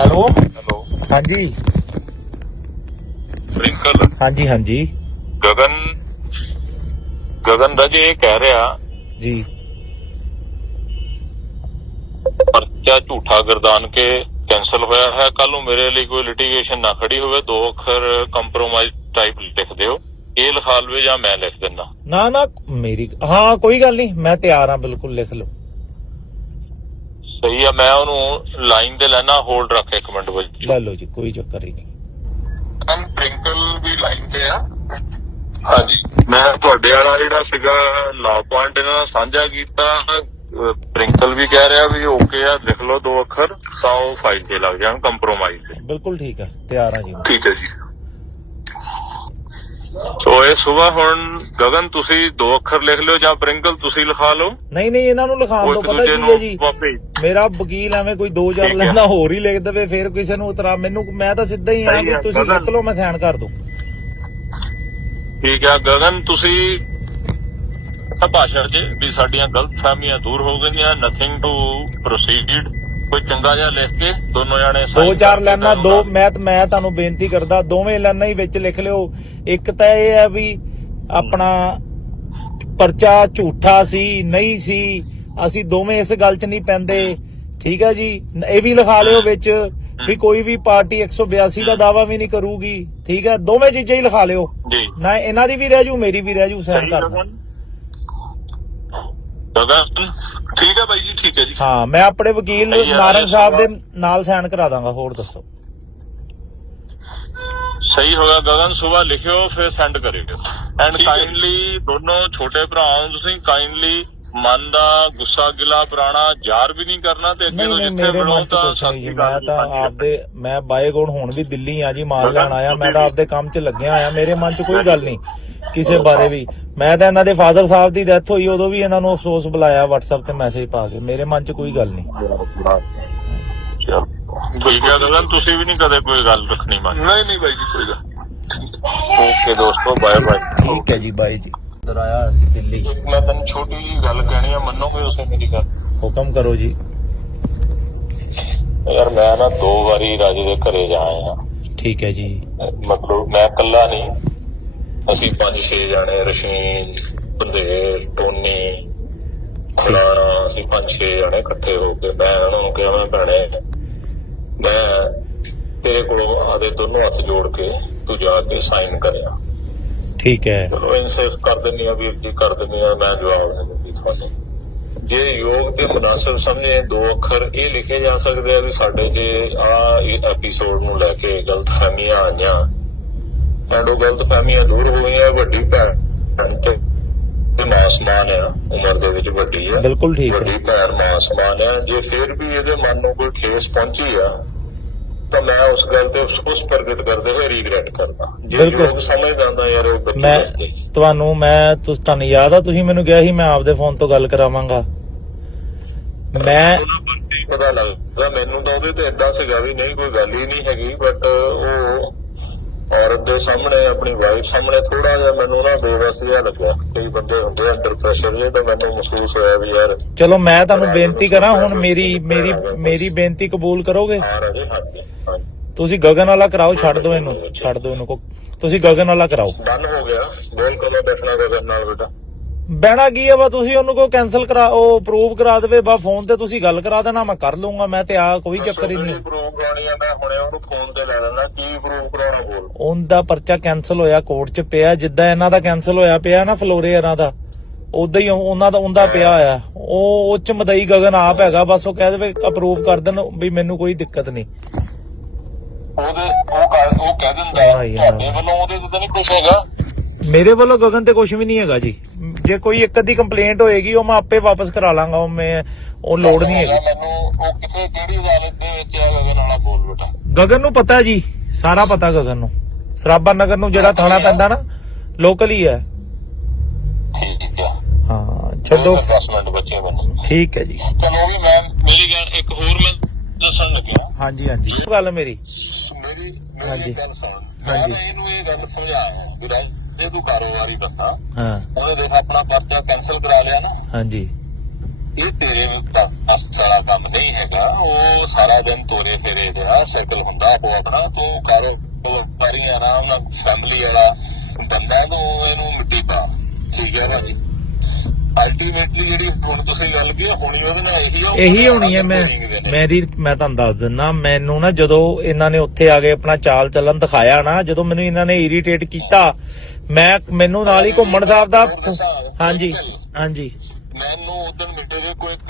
Hello? Hello. ਹਾਂਜੀ। ਪ੍ਰਿੰਕਲ। ਹਾਂਜੀ ਹਾਂਜੀ। ਗਗਨ। ਗਗਨ ਰਾਜੇ ਇਹ ਕਹਿ ਰਿਹਾ ਜੀ। ਪਰਚਾ ਝੂਠਾ ਗਰਦਾਨ ਕੇ ਕੈਨਸਲ ਹੋਇਆ ਹੈ। ਕੱਲ ਨੂੰ ਮੇਰੇ ਲਈ ਕੋਈ ਲਿਟੀਗੇਸ਼ਨ ਨਾ ਖੜੀ ਹੋਵੇ ਦੋ ਅੱਖਰ ਕੰਪਰੋਮਾਈਜ਼ ਟਾਈਪ ਲਿਖ ਦਿਓ। ਇਹ ਲਿਖਾ ਲਵੇ ਜਾਂ ਮੈਂ ਲਿਖ ਦਿੰਦਾ? ਨਾ ਨਾ ਮੇਰੀ ਹਾਂ ਕੋਈ ਗੱਲ ਨਹੀਂ। ਮੈਂ ਤਿਆਰ ਹਾਂ ਬਿਲਕੁਲ ਲਿਖ ਲਓ। ਸਹੀ ਆ ਮੈਂ ਉਹਨੂੰ ਲਾਈਨ ਤੇ ਲੈਣਾ ਹੋਲਡ ਰੱਖ ਇੱਕ ਮਿੰਟ ਵਿੱਚ ਲੈ ਲਓ ਜੀ ਕੋਈ ਚੱਕਰ ਹੀ ਨਹੀਂ। ਗਗਨ ਪ੍ਰਿੰਕਲ ਵੀ ਲਾਈਨ ਤੇ ਆ। ਹਾਂਜੀ ਮੈਂ ਤੁਹਾਡੇ ਵਾਲਾ ਜਿਹੜਾ ਸੀਗਾ ਲਾ ਪੁਆਇੰਟ ਇਹਨਾਂ ਨਾਲ ਸਾਂਝਾ ਕੀਤਾ। ਪ੍ਰਿੰਕਲ ਵੀ ਕਹਿ ਰਿਹਾ ਵੀ ਓਕੇ ਆ ਲਿਖ ਲਓ ਦੋ ਅੱਖਰ ਤਾਂ ਉਹ ਫਾਈਲ ਤੇ ਲੱਗ ਜਾਣ ਕੰਪਰੋਮਾਈਜ਼ ਬਿਲਕੁਲ ਠੀਕ ਹੈ ਤਿਆਰ ਹਾਂ ਜੀ। ਠੀਕ ਹੈ ਜੀ। ਇਹ ਸਵੇਰ ਹੁਣ ਗਗਨ ਤੁਸੀਂ ਦੋ ਅੱਖਰ ਲਿਖ ਲਿਓ ਜਾਂ ਪ੍ਰਿੰਕਲ ਤੁਸੀਂ ਲਿਖਾ ਲਓ ਨਹੀਂ ਨਹੀਂ ਇਹਨਾਂ ਨੂੰ ਲਿਖਾਉਣ ਤੋਂ ਪਤਾ ਕੀ ਹੈ ਜੀ ਮੇਰਾ ਵਕੀਲ ਐਵੇਂ ਕੋਈ ਦੋ ਚਾਰ ਠੀਕ ਹੈ। ਲੈਣਾ ਹੋਰ ਹੀ ਲਿਖ ਦੇਵੇ ਫਿਰ ਕਿਸੇ ਨੂੰ ਉਤਰਾ ਮੈਨੂੰ ਮੈਂ ਤਾਂ ਸਿੱਧਾ ਹੀ ਆ ਵੀ ਤੁਸੀਂ। ਲਿਖ ਲਓ ਮੈਂ ਸਾਈਨ ਕਰ ਦੂੰ ਠੀਕ ਆ ਗਗਨ ਤੁਸੀਂ ਤਾਂ ਭਾਸ਼ਾ 'ਚ ਵੀ ਸਾਡੀਆਂ ਗਲਤਫਹਿਮੀਆਂ ਦੂਰ ਹੋ ਗਈਆਂ ਨਥਿੰਗ ਟੂ ਪ੍ਰੋਸੀਡ ਕੋਈ ਚੰਗਾ ਜਿਹਾ ਲਿਖ ਕੇ ਦੋਨੋਂ ਜਾਣੇ ਦੋ ਚਾਰ ਲਾਈਨਾਂ ਦੋ ਮੈਂ ਮੈਂ ਤੁਹਾਨੂੰ ਬੇਨਤੀ ਕਰਦਾ ਦੋਵੇਂ ਲਾਈਨਾਂ ਹੀ ਵਿੱਚ ਲਿਖ ਲਿਓ। ਇੱਕ ਤਾਂ ਇਹ ਹੈ ਵੀ ਆਪਣਾ ਪਰਚਾ ਝੂਠਾ ਸੀ ਨਹੀਂ ਸੀ ਅਸੀਂ ਦੋਵੇਂ ਇਸ ਗੱਲ 'ਚ ਨਹੀਂ ਪੈਂਦੇ। ਠੀਕ ਹੈ ਜੀ? ਇਹ ਵੀ ਲਿਖਾ ਲਿਓ ਵਿੱਚ ਵੀ ਕੋਈ ਵੀ ਪਾਰਟੀ 182 ਦਾ ਦਾਵਾ ਵੀ ਨਹੀਂ ਕਰੂਗੀ। ਠੀਕ ਹੈ? ਦੋਵੇਂ ਚੀਜ਼ਾਂ ਹੀ ਲਿਖਾ ਲਿਓ। ਜੀ। ਨਾ ਇਹਨਾਂ ਦੀ ਵੀ ਰਹਿ ਜੂ ਮੇਰੀ ਵੀ ਰਹਿ ਜੂ ਸਾਈਨ ਸਹੀ ਕਰ ਗਗਨ ਗਗਨ ਠੀਕ ਹੈ ਠੀਕ ਹੈ ਜੀ। ਹਾਂ ਮੈਂ ਆਪਣੇ ਵਕੀਲ ਨਾਰੰਗ ਸਾਹਿਬ ਦੇ ਨਾਲ ਸਾਈਨ ਕਰਾ ਦਾਂਗਾ ਹੋਰ ਦੱਸੋ। ਸਹੀ ਹੋਗਾ ਗਗਨ ਸਵੇਰ ਲਿਖਿਓ ਫਿਰ ਸੈਂਡ ਕਰਿਓ। ਐਂਡ ਕਾਈਂਡਲੀ ਦੋਨੋਂ ਛੋਟੇ ਭਰਾਵਾਂ ਨੂੰ ਤੁਸੀਂ ਕਾਈਂਡਲੀ ਮਨ ਦਾ ਗੁੱਸਾ ਗਿਲਾ ਪੁਰਾਣਾ ਜ਼ਾਰ ਵੀ ਨਹੀਂ ਕਰਨਾ ਤੇ ਅੱਗੇ ਤੋਂ ਨਹੀਂ ਜਿੱਥੇ ਮੇਰੇ ਮਿਲੋ ਮਨ ਚ ਤਾਂ ਕੁਛ ਨਹੀਂ ਜੀ। ਸਤਿ ਮੈਂ ਤਾਂ ਆਪਦੇ ਮੈਂ ਬਾਏਗੋਨ ਹੁਣ ਵੀ ਦਿੱਲੀ ਆ ਜੀ ਮਾਲ ਲੈਣ ਆਇਆ। ਮੈਂ ਤਾਂ ਆਪਦੇ ਕੰਮ 'ਚ ਲੱਗਿਆ ਆਇਆ ਮੇਰੇ ਮਨ 'ਚ ਕੋਈ ਗੱਲ ਨਹੀਂ ਕਿਸੇ ਬਾਰੇ ਵੀ। ਮੈਂ ਤਾਂ ਇਹਨਾਂ ਦੇ ਫਾਦਰ ਸਾਹਿਬ ਦੀ ਡੈਥ ਹੋਈ ਉਦੋਂ ਵੀ ਇਹਨਾਂ ਨੂੰ ਅਫਸੋਸ ਬੁਲਾਇਆ WhatsApp ਤੇ ਮੈਸੇਜ ਪਾ ਕੇ। ਮੇਰੇ ਮਨ 'ਚ ਕੋਈ ਗੱਲ ਨਹੀਂ। ਚਲੋ। ਠੀਕ ਹੈ ਗਗਨ ਤੁਸੀਂ ਵੀ ਨਹੀਂ ਕਦੇ ਕੋਈ ਗੱਲ ਰੱਖਣੀ ਮਨ ਨਹੀਂ ਨਹੀਂ ਬਾਈ ਜੀ ਕੋਈ ਗੱਲ ਓਕੇ ਦੋਸਤੋ ਬਾਏ ਬਾਏ ਠੀਕ ਹੈ ਜੀ ਬਾਈ ਜੀ। ਉਧਰ ਆਇਆ ਅਸੀਂ ਦਿੱਲੀ। ਇੱਕ ਮੈਂ ਤੈਨੂੰ ਛੋਟੀ ਜਿਹੀ ਗੱਲ ਕਹਿਣੀ ਆ ਮੰਨੋਗੇ ਉਸੇ ਮੇਰੀ ਗੱਲ? ਹੁਕਮ ਕਰੋ ਜੀ। ਯਾਰ ਮੈਂ ਨਾ ਦੋ ਵਾਰੀ ਰਾਜੇ ਦੇ ਘਰੇ ਜਾ ਆਇਆ। ਠੀਕ ਹੈ ਜੀ। ਮਤਲਬ ਮੈਂ ਇਕੱਲਾ ਨਹੀਂ। ਅਸੀਂ ਪੰਜ ਛੇ ਜਾਣੇ ਰਸ਼ੀਨ ਬੰਦੇਰ ਟੋਨੀ ਖਲਾਰਾ ਅਸੀਂ ਪੰਜ ਛੇ ਜਾਣੇ ਇਕੱਠੇ ਹੋ ਕੇ ਮੈਂ ਉਹਨਾਂ ਨੂੰ ਕਿਹਾ ਮੈਂ ਭੈਣੇ। ਮੈਂ ਤੇਰੇ ਕੋਲੋਂ ਆਦੇ ਦੋਨੋਂ ਹੱਥ ਜੋੜ ਕੇ ਤੂੰ ਜਾ ਕੇ ਸਾਈਨ ਕਰਿਆ। ਠੀਕ ਹੈ। ਚਲੋ ਇਨਸੇਫ ਕਰ ਦਿੰਦੀ ਆ ਵੀਰ ਜੀ ਕਰ ਦਿੰਦੀ ਆ ਮੈਂ ਜਵਾਬ ਨਹੀਂ ਦਿੰਦੀ ਤੁਹਾਨੂੰ। ਜੇ ਯੋਗ ਤੇ ਮੁਨਾਸਬ ਸਮਝੇ ਦੋ ਅੱਖਰ ਇਹ ਲਿਖੇ ਜਾ ਸਕਦੇ ਆ ਵੀ ਸਾਡੇ ਜੇ ਆ ਐਪੀਸੋਡ ਨੂੰ ਲੈ ਕੇ ਗਲਤ ਫਹਿਮੀਆਂ ਆਈਆਂ ਗਲਤ ਫਹਿਮੀਆਂ ਦੂਰ ਹੋਈਆਂ ਵੱਡੀ ਭੈਣ ਤੇ ਤੇ ਮਾਸਮਾਨ ਆ ਉਮਰ ਦੇ ਵਿੱਚ ਵੱਡੀ ਆ। ਬਿਲਕੁਲ ਠੀਕ ਹੈ। ਵੱਡੀ ਭੈਣ ਮਾਸਮਾਨ ਆ ਜੇ ਫਿਰ ਵੀ ਇਹਦੇ ਮਨ ਨੂੰ ਕੋਈ ਠੇਸ ਪਹੁੰਚੀ ਆ ਤਾਂ ਮੈਂ ਉਸ ਗੱਲ ਤੇ ਉਸ ਪ੍ਰਗਟ ਕਰਦੇ ਹੋਏ ਰੀਗ੍ਰੈਟ ਕਰਦਾ ਜੇ ਬਿਲਕੁਲ। ਲੋਕ ਸਮਝ ਜਾਂਦਾ ਯਾਰ ਉਹ ਬੱਚੀ ਮੈਂ। ਤੁਹਾਨੂੰ ਮੈਂ ਤੁਸ ਤੁਹਾਨੂੰ ਯਾਦ ਆ ਤੁਸੀਂ ਮੈਨੂੰ ਕਿਹਾ ਸੀ ਮੈਂ ਆਪਦੇ ਫੋਨ ਤੋਂ ਗੱਲ ਕਰਾਵਾਂਗਾ ਮੈਂ ਪਤਾ ਲੱਗਦਾ ਮੈਨੂੰ ਤਾਂ ਉਹਦੇ ਤੇ ਏਦਾਂ ਸੀਗਾ ਵੀ ਨਹੀਂ ਕੋਈ ਗੱਲ ਹੀ ਨਹੀਂ ਹੈਗੀ ਬਟ ਉਹ ਔਰਤ ਦੇ ਸਾਹਮਣੇ ਆਪਣੀ ਵਾਈਫ ਸਾਹਮਣੇ ਥੋੜਾ ਜਿਹਾ ਮੈਨੂੰ ਨਾ ਬੇਵਸ ਜਿਹਾ ਲੱਗਿਆ। ਕਈ ਬੰਦੇ ਹੁੰਦੇ ਅੰਡਰ ਪ੍ਰੈਸ਼ਰ ਜੇ ਤਾਂ ਮੈਨੂੰ ਮਹਿਸੂਸ ਹੋਇਆ ਵੀ ਯਾਰ ਚਲੋ ਮੈਂ ਤੁਹਾਨੂੰ ਬੇਨਤੀ ਕਰਾਂ ਹੁਣ ਮੇਰੀ ਮੇਰੀ ਮੇਰੀ ਬੇਨਤੀ ਕਬੂਲ ਕਰੋਗੇ? ਰਹੇ ਹਾਂਜੀ ਹਾਂਜੀ। ਤੁਸੀਂ ਗਗਨ ਵਾਲਾ ਕਰਾਓ ਛੱਡ ਦਿਓ ਇਹਨੂੰ ਛੱਡ ਦਿਓ ਇਹਨੂੰ ਤੁਸੀਂ ਗਗਨ ਵਾਲਾ ਕਰਾਓ। ਡਨ ਹੋ ਗਿਆ। ਬੋਲ ਕਦੋਂ ਬੈਠਣਾ ਗਗਨ ਨਾਲ ਬੇਟਾ। ਬਹਿਣਾ ਕੀ ਆ ਵਾ ਤੁਸੀਂ ਉਹਨੂੰ ਕੋ ਕੈਨਸਲ ਕਰਾ ਉਹ ਅਪਰੂਵ ਕਰਾ ਦੇਵੇ। ਬਾ ਫੋਨ ਤੇ ਤੁਸੀਂ ਗੱਲ ਕਰਾ ਦੇਣਾ ਮੈਂ ਕਰ ਲੂੰਗਾ ਮੈਂ ਤੇ ਆ ਕੋਈ ਚੱਕਰ ਹੀ ਨਹੀਂ। ਪ੍ਰੂਵ ਕਰਾਉਣੀ ਆ ਮੈਂ ਹੁਣੇ ਉਹਨੂੰ ਫੋਨ ਤੇ ਲੈ ਲੈਣਾ ਕੀ ਪ੍ਰੂਵ ਕਰਾਉਣਾ ਬੋਲ। ਉਹਦਾ ਪਰਚਾ ਕੈਨਸਲ ਹੋਇਆ ਕੋਰਟ 'ਚ ਪਿਆ ਜਿੱਦਾਂ ਇਹਨਾਂ ਦਾ ਕੈਨਸਲ ਹੋਇਆ ਪਿਆ ਨਾ ਫਲੋਰੇ ਇਹਨਾਂ ਦਾ ਉਦਾਂ ਹੀ ਉਹਨਾਂ ਦਾ ਉਹਦਾ ਪਿਆ ਹੋਇਆ। ਉਹ ਉੱਚ ਮਦਈ ਗਗਨ ਆਪ ਹੈਗਾ ਬਸ ਉਹ ਕਹਿ ਦੇਵੇ ਅਪਰੂਵ ਕਰ ਦੇਣ ਵੀ ਮੈਨੂੰ ਕੋਈ ਦਿੱਕਤ ਨਹੀਂ। ਉਹਦੇ ਉਹ ਉਹ ਕਹਿ ਦਿੰਦਾ ਹਾਂ ਯਾਰ। ਤੁਹਾਡੇ ਵੱਲੋਂ ਉਹਦੇ ਤੇ ਤਾਂ ਨਹੀਂ ਕੁਝ ਹੈਗਾ। ਮੇਰੇ ਵੱਲੋਂ ਗਗਨ ਤੇ ਕੁਝ ਵੀ ਨਹੀਂ ਹੈਗਾ ਜੀ। ਜੇ ਕੋਈ ਇੱਕ ਅੱਧੀ ਕੰਪਲੇਂਟ ਹੋਏਗੀ ਉਹ ਮੈਂ ਆਪੇ ਵਾਪਸ ਕਰਾ ਲਾਂਗਾ ਉਹ ਮੈਂ ਉਹ ਲੋੜ ਨਹੀਂ ਹੈਗੀ। ਮੈਨੂੰ ਉਹ ਕਿਥੇ ਕਿਹੜੀ ਅਦਾਲਤ ਦੇ ਵਿੱਚ ਆ ਗਗਨ ਵਾਲਾ ਬੋਲ ਬੇਟਾ ਗਗਨ ਨੂੰ ਪਤਾ ਜੀ ਸਾਰਾ ਪਤਾ ਗਗਨ ਨੂੰ। ਸਰਾਭਾ ਨਗਰ ਨੂੰ ਜਿਹੜਾ ਥਾਣਾ ਪੈਂਦਾ ਨਾ ਲੋਕਲ ਹੀ ਹੈ। ਠੀਕ ਆ ਹਾਂ ਛੱਡੋ। 10 ਮਿੰਟ ਬੱਚੇ ਬੰਦੇ ਠੀਕ ਹੈ ਜੀ। ਚਲੋ ਵੀ ਮੈਂ ਮੇਰੀ ਗੱਲ ਇੱਕ ਹੋਰ ਮੈਂ ਦੱਸਣ ਲੱਗਿਆ। ਹਾਂਜੀ ਹਾਂਜੀ। ਗੱਲ ਮੇਰੀ। ਮੇਰੀ ਹਾਂਜੀ। ਮੇਰੀ ਗੱਲ ਸੁਣ। ਹਾਂਜੀ। ਇਹਨੂੰ ਇਹ ਗੱਲ ਸਮਝਾਇਆ ਵੀ ਰਾਜ ਜੇ ਤੂੰ ਕਾਰੋਬਾਰੀ ਬੰਦਾ ਹਾਂ। ਉਹਨੇ ਦੇਖ ਆਪਣਾ ਪਰਚਾ ਕੈਨਸਲ ਕਰਾ ਲਿਆ ਨਾ। ਹਾਂਜੀ। ਇਹ ਤੇਰੇ ਪਾਸ ਸਾਰਾ ਕੰਮ ਨਹੀਂ ਹੈਗਾ। ਉਹ ਸਾਰਾ ਦਿਨ ਤੋਰੇ ਫੇਰੇ ਜਿਹੜਾ ਸੈਟਲ ਹੁੰਦਾ ਉਹ ਆਪਣਾ। ਤੂੰ ਕਰ ਸਾਰੀ ਆਰਾਮ ਨਾਲ ਫੈਮਿਲੀ ਵਾਲਾ ਬੰਦਾ ਨੂੰ ਇਹਨੂੰ ਮਿੱਟੀ ਪਾ। ਠੀਕ ਹੈ ਨਾ ਅਲਟੀਮੇਟਲੀ ਜਿਹੜੀ ਹੁਣ ਤੁਸੀਂ ਗੱਲ ਕੀ ਹੋਣੀ ਉਹਦੇ ਨਾਲ ਇਹੀ ਹੋਊ ਇਹੀ ਹੋਣੀ ਹੈ ਮੈਂ ਮੇਰੀ ਮੈਂ ਤੁਹਾਨੂੰ ਦੱਸ ਦਿੰਨਾ ਮੈਨੂੰ ਨਾ ਜਦੋਂ ਇਹਨਾਂ ਨੇ ਉੱਥੇ ਆ ਕੇ ਆਪਣਾ ਚਾਲ ਚੱਲਣ ਦਿਖਾਇਆ ਨਾ ਜਦੋਂ ਮੈਨੂੰ ਇਹਨਾਂ ਨੇ ਇਰੀਟੇਟ ਕੀਤਾ ਮੈਂ ਮੈਨੂੰ ਨਾਲ ਹੀ ਘੁੰਮਣ ਸਾਹਿਬ ਦਾ ਹਾਂਜੀ ਹਾਂਜੀ। ਮੈਨੂੰ ਉਦੋਂ ਮਿੱਟੇ ਦੇ ਕੋਈ ਇੱਕ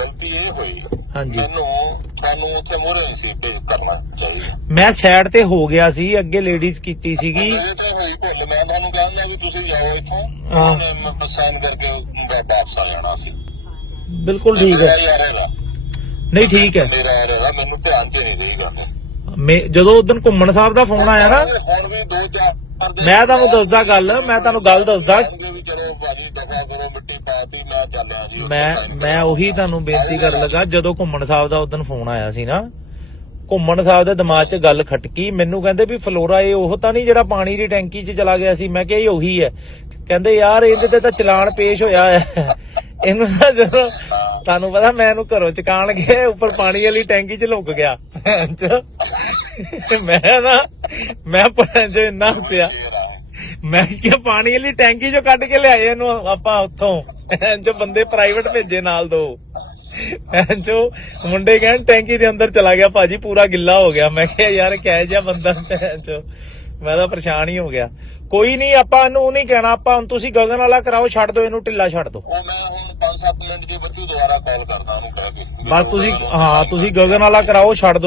ਗਲਤੀ ਇਹ ਹੋਈ। ਹਾਂਜੀ। ਮੈਨੂੰ ਸਾਨੂੰ ਉੱਥੇ ਮੋਰੇ ਨਹੀਂ ਸੀ ਪੇਸ਼ ਕਰਨਾ ਚਾਹੀਦਾ। ਮੈਂ ਸਾਈਡ ਤੇ ਹੋ ਗਿਆ ਸੀ ਅੱਗੇ ਲੇਡੀਜ਼ ਕੀਤੀ ਸੀਗੀ। ਇਹ ਤਾਂ ਹੋਈ ਭੁੱਲ ਮੈਂ ਤੁਸੀਂ ਜਾਓ ਇੱਥੋਂ? ਹਾਂ। ਮੈਂ ਸਾਈਨ ਕਰਕੇ ਵਾ- ਵਾਪਸ ਆ ਜਾਣਾ ਸੀ। ਬਿਲਕੁਲ ਠੀਕ ਹੈ। ਮੇਰਾ ਯਾਰ ਇਹਦਾ ਨਹੀਂ ਠੀਕ ਹੈ। ਮੇਰਾ ਯਾਰ ਇਹਦਾ ਮੈਨੂੰ ਧਿਆਨ ਤੇ ਨਹੀਂ ਰਹੀ ਗੱਲ। ਮੈਂ ਜਦੋਂ ਉਦੋਂ ਘੁੰਮਣ ਸਾਹਿਬ ਦਾ ਫੋਨ ਆਇਆ ਨਾ ਹੁਣ ਵੀ ਦੋ ਚਾਰ ਦਿਨ ਮੈਂ ਤੁਹਾਨੂੰ ਦੱਸਦਾ ਗੱਲ ਮੈਂ ਤੁਹਾਨੂੰ ਗੱਲ ਦੱਸਦਾ। ਕਹਿੰਦੇ ਵੀ ਚਲੋ ਭਾਜੀ ਦਫਾ ਕਰੋ ਮਿੱਟੀ ਪਾਤੀ ਮੈਂ ਚੱਲਿਆ ਜੀ ਮੈਂ ਮੈਂ ਉਹੀ ਤੁਹਾਨੂੰ ਬੇਨਤੀ ਕਰਨ ਲੱਗਾ ਜਦੋਂ ਘੁੰਮਣ ਸਾਹਿਬ ਦਾ ਉਦੋਂ ਫੋਨ ਆਇਆ ਸੀ ਨਾ ਘੁੰਮਣ ਸਾਹਿਬ ਦੇ ਦਿਮਾਗ 'ਚ ਗੱਲ ਖਟਕੀ। ਮੈਨੂੰ ਕਹਿੰਦੇ ਵੀ ਫਲੋਰਾ, ਇਹ ਉਹ ਤਾਂ ਨਹੀਂ ਜਿਹੜਾ ਪਾਣੀ ਦੀ ਟੈਂਕੀ 'ਚ ਚਲਾ ਗਿਆ ਸੀ। ਮੈਂ ਕਿਹਾ, ਇਹ ਉਹੀ ਹੈ। ਕਹਿੰਦੇ, ਯਾਰ, ਇਹਦੇ ਤੇ ਤਾਂ ਚਲਾਨ ਪੇਸ਼ ਹੋਇਆ ਹੈ। ਇਹਨੂੰ ਤਾਂ ਜਦੋਂ ਤੁਹਾਨੂੰ ਪਤਾ, ਮੈਂ ਇਹਨੂੰ ਘਰੋਂ ਚਕਾਣ ਗਿਆ, ਉੱਪਰ ਪਾਣੀ ਵਾਲੀ ਟੈਂਕੀ 'ਚ ਲੁੱਕ ਗਿਆ। ਮੈਂ ਨਾ, ਮੈਂ ਭੈਣ 'ਚ ਇੰਨਾ ਹੱਸਿਆ। ਮੈਂ ਕਿਹਾ, ਪਾਣੀ ਵਾਲੀ ਟੈਂਕੀ ਚੋਂ ਕੱਢ ਕੇ ਲਿਆਏ ਇਹਨੂੰ ਆਪਾਂ ਉੱਥੋਂ। ਜੋ ਬੰਦੇ ਪ੍ਰਾਈਵੇਟ ਭੇਜੇ ਨਾਲ ਦੋ। ਜੋ ਮੁੰਡੇ ਕਹਿਣ ਟੈਂਕੀ ਦੇ ਅੰਦਰ ਚਲਾ ਗਿਆ ਭਾਜੀ ਪੂਰਾ ਗਿੱਲਾ ਹੋ ਗਿਆ। ਮੈਂ ਕਿਹਾ ਯਾਰ ਕਹਿ ਜਿਹਾ ਬੰਦਾ ਜੋ? ਮੈਂ ਤਾਂ ਪਰੇਸ਼ਾਨ ਹੀ ਹੋ ਗਿਆ। ਕੋਈ ਨਹੀਂ ਆਪਾਂ ਇਹਨੂੰ ਉਹ ਨਹੀਂ ਕਹਿਣਾ ਆਪਾਂ ਹੁਣ ਤੁਸੀਂ ਗਗਨ ਵਾਲਾ ਕਰਾਓ ਛੱਡ ਦਿਓ ਇਹਨੂੰ ਢਿੱਲਾ ਛੱਡ ਦਿਓ। ਉਹ ਮੈਂ ਹੁਣ 5-7 ਮਿੰਟ ਦੇ ਬਾਅਦ ਦੁਬਾਰਾ ਕਾਲ ਕਰਦਾ ਉਹਨੂੰ ਬਸ ਤੁਸੀਂ ਹਾਂ ਤੁਸੀਂ ਗਗਨ ਵਾਲਾ ਕਰਾਓ ਛੱਡ ਦਿਓ।